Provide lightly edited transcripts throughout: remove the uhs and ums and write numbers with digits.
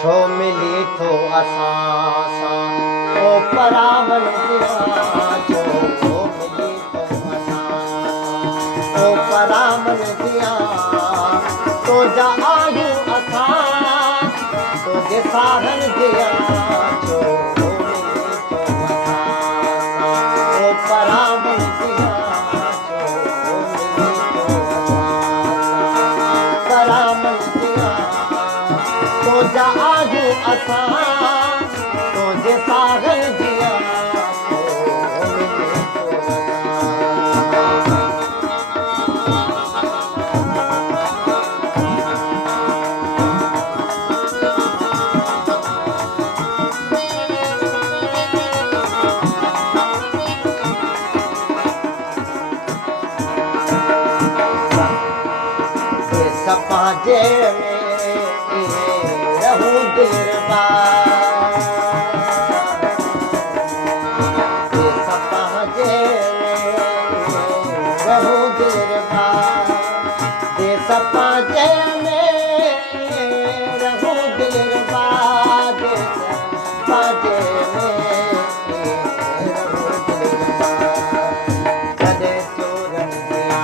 छो मिली थो असां सां ओ परावन दिया छो मिली थो असां सां ओ परावन दिया तुंहिंजा आहियूं असां तुंहिंजे साहन दिया छो मिली थो असां सां ओ परावन दिया छो मिली थो असां सां परावन दिया तुंहिंजा आहियूं असां तुंहिंजे सागन दिया सपा जे रहूं दिलरबा सपा जे रहूं दिलरबा सपा जे रहूं दिलरबा सपा जे रहूं दिलरबा कदे चोरन दिया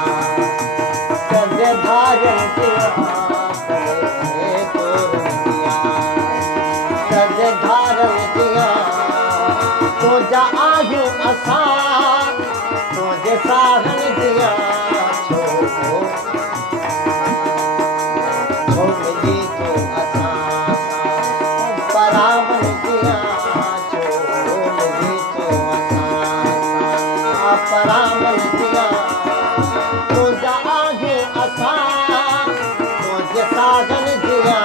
कदे धारन दिया तुंहिंजा आहियूं असां तुंहिंजे साहन दिया छो मिली थो असां सां परावन दिया छो मिली थो असां सां परावन दिया तुंहिंजा आहियूं असां तुंहिंजे साहन दिया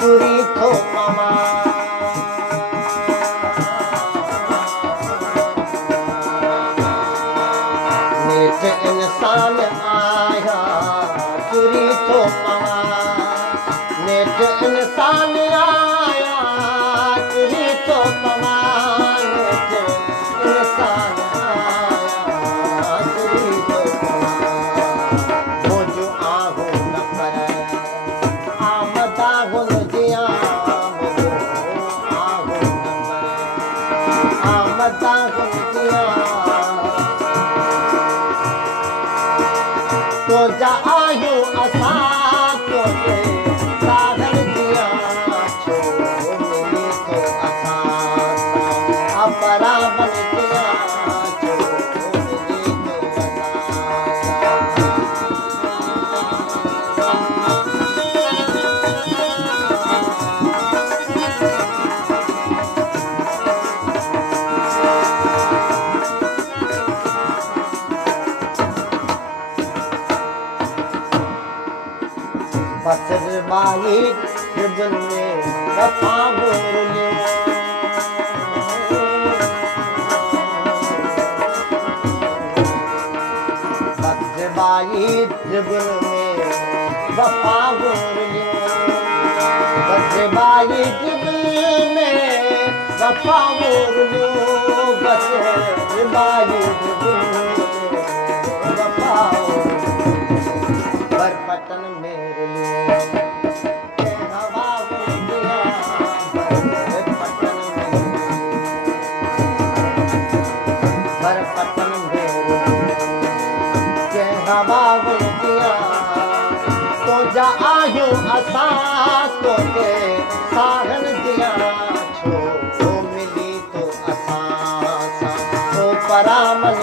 तुरी थो पवा नेठ इंसान आया तुरी थो पवा नेठ इंसान आया तुरी थो पवा नेठ इंसान आया तुरी थो पवा मुझो आहू न पर आमदा गुल दिया आमदा गुल दिया तुंहिंजा आहियूं असां तुंहिंजे सागन दिया छो मिली थो असां सां परावन दिया छो मिली थो बसर बाई दिल में वफा बोलियो बसर बाई दिल में वफा बोलियो बसर बाई दिल में वफा बोलियो बसर बाई दिल में वफा पर पतन मेरे लिए हवा दिया पर पतन मेरे के हवा दिया तुंहिंजा आहियूं असां तुंहिंजे सागन दिया छो मिली थो असां सां परावन